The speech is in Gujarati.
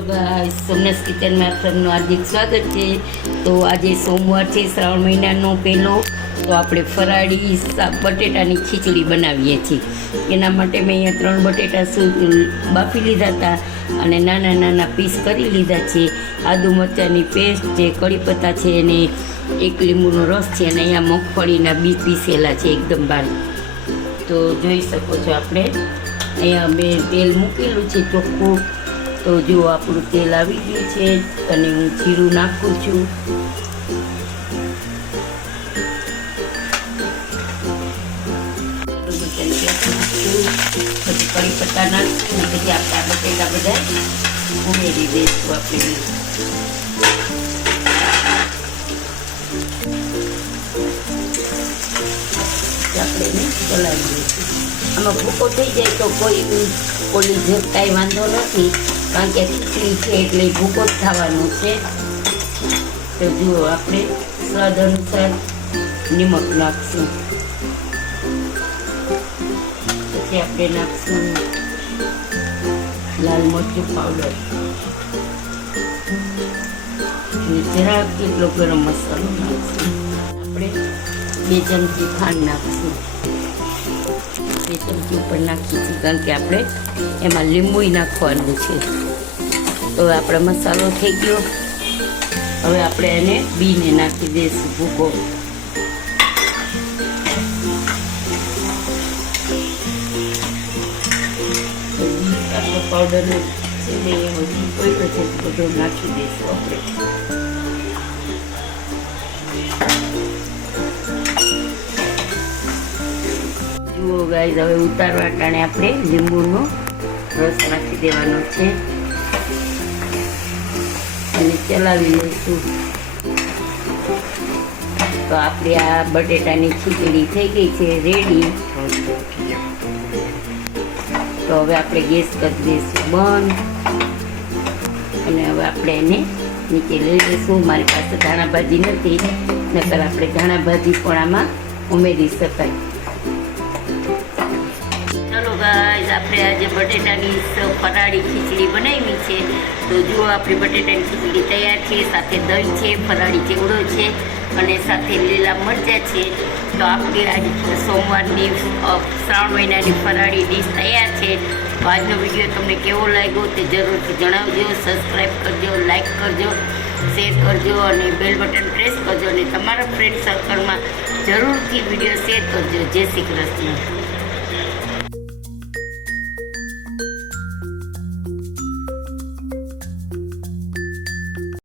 હેલો ગાઈસ, સોમનાથ કિચનમાં આપ સૌનું હાર્દિક સ્વાગત છે। તો આજે સોમવાર છે, શ્રાવણ મહિનાનો પહેલો। તો આપણે ફરાળી બટેટાની ખીચડી બનાવીએ છીએ। એના માટે મેં અહીંયા 3 બટેટા બાફી લીધા હતા અને નાના નાના પીસ કરી લીધા છે। આદુ મરચાંની પેસ્ટ છે, કઢી પત્તા છે અને 1 લીંબુનો રસ છે અને અહીંયા મગફળીના બીજ પીસેલા છે એકદમ બારીક। તો જોઈ શકો છો આપણે અહીંયા મેં તેલ મૂકેલું છે ચોખ્ખું। તો જો આપણું તેલ આવી ગયું છે અને હું જીરું નાખું છું। પછી કઢી પત્તા નાખશું અને પછી આપણે આ બટેટા બધા ઉમેરી દઈશું આપણે। આપણે એને ચલાવી દઈશું। આમાં ભૂકો થઈ જાય તો કોઈ ઓલી જે કાંઈ વાંધો નથી, કારણ કે ખીચડી છે એટલે ભૂકો જ થવાનો છે। તો જુઓ આપણે સ્વાદ અનુસાર નિમક નાખશું, પછી આપણે નાખશું લાલ મરચું પાવડર અને જરાક કેટલો ગરમ મસાલો નાખશું। આપણે 2 ચમચી ખાંડ નાખશું, 2 ચમચી ઉપર નાખીશું કારણ કે આપણે એમાં લીંબુ નાખવાનું છે। તો આપણો મસાલો થઈ ગયો। હવે આપણે એને બીને નાખી દઈશું ભૂકો। આપણો પાવડર છે ને એ હજી કોઈ છે બધો નાખી દઈશું આપણે। જુઓ ગાઈસ, હવે ઉતારવા ટાણે આપણે લીંબુનો રસ નાખી દેવાનો છે અને ચલાવી લઈશું। તો આપણે આ બટેટાની ખીચડી થઈ ગઈ છે રેડી। તો હવે આપણે ગેસ કરી દઈશું બંધ અને હવે આપણે એને નીચે લઈ લઈશું। મારી પાસે ધાણા ભાજી નથી, નકર આપણે ધાણા ભાજી પણ આમાં ઉમેરી શકાય। ચલો ગાઈસ, આપણે આજે બટેટાની ફરાળી ખીચડી બનાવી છે। તો જુઓ આપણી બટેટાની ખીચડી તૈયાર છે, સાથે દહીં છે, ફરાળી ચેવડો છે અને સાથે લીલા મરચાં છે। તો આપણી આજે સોમવારની શ્રાવણ મહિનાની ફરાળી ડીશ તૈયાર છે। તો આજનો વિડીયો તમને કેવો લાગ્યો તે જરૂરથી જણાવજો। સબસ્ક્રાઈબ કરજો, લાઈક કરજો, શેર કરજો અને બેલ બટન પ્રેસ કરજો અને તમારા ફ્રેન્ડ સર્કલમાં જરૂરથી વિડીયો શેર કરજો। જય શ્રી કૃષ્ણ।